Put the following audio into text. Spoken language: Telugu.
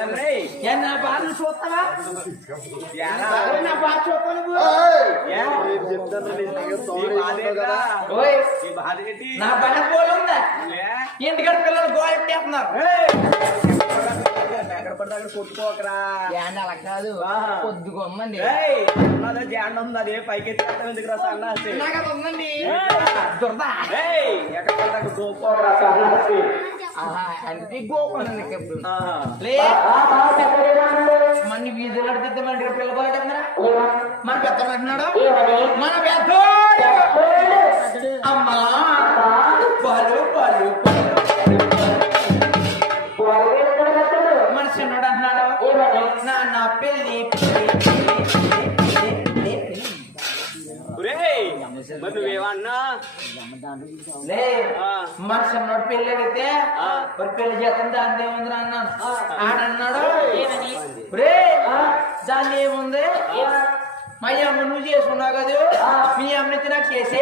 ఏ నా బాధ చూస్తావా నా బాధ ఏంటి? నా బాధ? ఇంటికాడ పిల్లలు గోలెట్టేస్తున్నారు ఎక్కడ పడితే అక్కడ కొట్టుకోకరా అలా కాదు జాండ ఉంది అదే పైకి ఎత్తేస్తాం ఎందుకు రా దుర్దా ఎక్కడ ఆహా, అంటే గోకున్నాను ఇప్పుడు ఆ. లే మన వీధులు అడిగితే మన దగ్గర పిల్లబోలేదన్నారా మన పెద్ద అంటున్నాడు మన పెద్ద అమ్మా పాలు పాలు పాలు. మన చిన్నోడు అంటున్నాడు పెళ్ళి, పెళ్ళి, పెళ్ళి. ఒరేయ్, మరి నువ్వేమన్నా? లే ఆ. మన చిన్నోడు పెళ్ళి అడిగితే. మరి పెళ్ళి చేస్తాం దాన్ని ఏముంది అన్నాను ఆడన్నాడు? రే దాన్ని ఏముంది? మా అమ్మ నువ్వు చేసుకున్నావు కదా మీ అమ్మని నాకు చేసే?